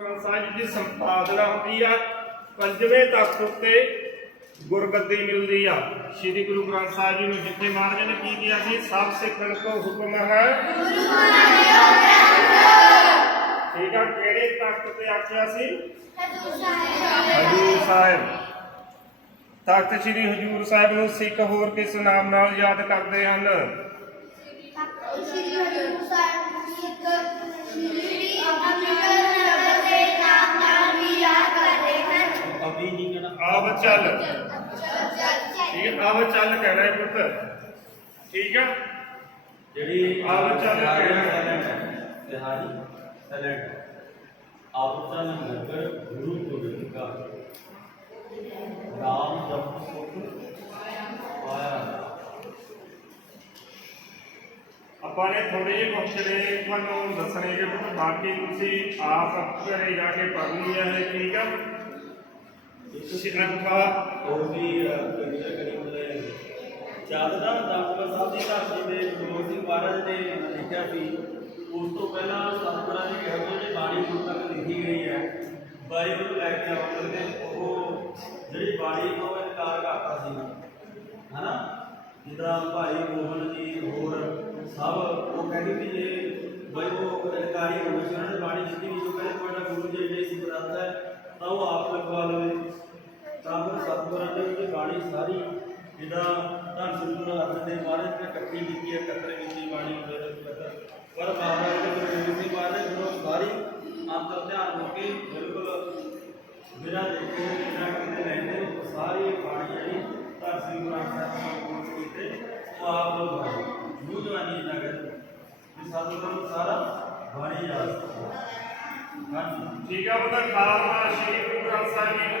ਗ੍ਰੰਥ ਸਾਹਿਬ ਦੀ ਸੰਪਾਦਨਾ ਹੁੰਦੀ ਆ, ਪੰਜਵੇਂ ਤਖਤ ਉੱਤੇ ਗੁਰਗੱਦੀ ਮਿਲਦੀ ਆ। ਸ੍ਰੀ ਗੁਰੂ ਗ੍ਰੰਥ ਸਾਹਿਬ ਜੀ ਨੂੰ ਜਿੱਥੇ ਮਹਾਰਾਜ ਨੇ ਕੀ ਕਿਹਾ ਸੀ, ਸਭ ਸਿੱਖਣ ਕੋ ਹੁਕਮ ਹੈ। ਠੀਕ ਆ, ਕਿਹੜੇ ਤਖਤ ਤੇ ਆਖਿਆ ਸੀ? ਹਜੂਰ ਸਾਹਿਬ। ਤਖਤ ਸ੍ਰੀ ਹਜੂਰ ਸਾਹਿਬ ਨੂੰ ਸਿੱਖ ਹੋਰ ਕਿਸ ਨਾਮ ਨਾਲ ਯਾਦ ਕਰਦੇ ਹਨ? ਨਹੀਂ ਕਹਿਣਾ ਆਵ ਚੱਲ ਠੀਕ ਹੈ ਆਵ ਚੱਲ ਕਹਿਣਾ ਹੈ ਪੁੱਤ ਠੀਕ ਆ ਜਿਹੜੀ ਆਪ ਚੱਲ ਤਿਹਾੜੀ ਕੇ- ਸੈਲੈਂਟ ਤਿਹਾੜੀ ਸੈਲੈਂਟ ਆਪ ਚੱਲ ਨਗਰ ਗੁਰੂ ਗੋਬਿੰਦ ਕਾ ਰਾਮ ਜਪ ਸੁਖ ਆਇਆ ਆਪਾਂ ਨੇ ਥੋੜੇ ਜਿਹੇ ਕੁਐਸਚਨ ਤੁਹਾਨੂੰ ਦੱਸਣੇ ਕਿ ਪੁੱਤ ਬਾਕੀ ਤੁਸੀਂ ਆਪ ਘਰੇ ਜਾ ਕੇ ਪੜ੍ਹਨੀ ਹੈ ਇਹ ਠੀਕ ਆ ਤੁਸੀਂ ਅੱਖਾਂ ਕਵਿਤਾ ਕਰੀ ਉਹਨੇ ਜਦ ਦਾ ਸਾਹਿਬ ਦੀ ਧਰਤੀ ਦੇ ਗੁਰੂ ਸਿੰਘ ਮਹਾਰਾਜ ਨੇ ਲਿਖਿਆ ਸੀ, ਉਸ ਤੋਂ ਪਹਿਲਾਂ ਸਤਿਗੁਰਾਂ ਨੇ ਕਿਹਾ ਕਿ ਜਿਹੜੀ ਬਾਣੀ ਹੁਣ ਤੱਕ ਲਿਖੀ ਗਈ ਹੈ। ਬਾਈਬਲ ਲੈ ਕੇ ਆਉਂਦੇ ਨੇ ਉਹ ਜਿਹੜੀ ਬਾਣੀ ਨੂੰ ਇਨਕਾਰ ਕਰਤਾ ਸੀ। ਹਨਾ? ਜਿੱਦਾਂ ਭਾਈ ਮੋਹਨ ਜੀ ਹੋਰ ਸਭ, ਉਹ ਕਹਿੰਦੇ ਕਿ ਜੇ ਬਈ ਉਹ ਇਨਕਾਰੀ ਹੋ ਗਏ ਉਹਨਾਂ ਨੇ ਬਾਣੀ ਜਿੱਤੀ ਵੀ ਜੋ ਕਹਿੰਦੇ ਤੁਹਾਡਾ ਗੁਰੂ ਜੀ ਜਿਹੜੀ ਸਿਮਰਤ ਹੈ, ਤਾਂ ਉਹ ਆਪ ਲਗਵਾ ਲਵੇ ਤਾਂ ਫਿਰ ਸਤਿਗੁਰਾਂ ਨੇ ਉਹਦੀ ਬਾਣੀ ਸਾਰੀ ਜਿਹਦਾ ਧੰਨ ਸ੍ਰੀ ਗੁਰੂ ਅਰਜਨ ਦੇਵ ਮਹਾਰਾਜ ਨੇ ਇਕੱਠੀ ਕੀਤੀ ਹੈ, ਇਕੱਤਰ ਕੀਤੀ ਬਾਣੀ ਪਰ ਮਹਾਰਾਜ ਦੇ ਗੁਰੂ ਗੋਬਿੰਦ ਸਿੰਘ ਮਹਾਰਾਜ ਨੇ ਸਾਰੀ ਅੰਤਰ ਧਿਆਨ ਹੋ ਕੇ ਬਿਲਕੁਲ ਬਿਨਾਂ ਦੇਖੇ, ਬਿਨਾਂ ਕਿਤੇ ਲੈਂਦੇ, ਉਹ ਸਾਰੀ ਬਾਣੀ ਜਿਹੜੀ ਧੰਨ ਸ੍ਰੀ ਗੁਰੂ ਅਰਜਨ ਦੇਵ ਮਹਾਰਾਜ ਨੇ ਕੀਤੇ ਉਹ ਆਪ ਲਗਵਾਈ ਮੂੰਹ ਜਵਾਨੀ ਨਾ ਕਰ ਕਿ ਸਤਿਗੁਰਾਂ ਨੂੰ ਸਾਰਾ ਬਾਣੀ ਯਾਦ ਹਾਂਜੀ। ਠੀਕ ਆ ਉਹਦਾ ਖਾਲਸਾ ਸ੍ਰੀ ਗੁਰੂ ਗ੍ਰੰਥ ਸਾਹਿਬ ਜੀ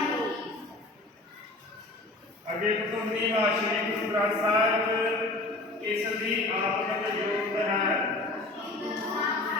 ਅੱਗੇ ਕੁਤੁਬਨੀ ਵਾ ਸ਼੍ਰੀ ਗੁਰੂ ਗ੍ਰੰਥ ਸਾਹਿਬ ਇਸ ਦੀ ਆਪਕਤ ਯੋਗ ਹੈ।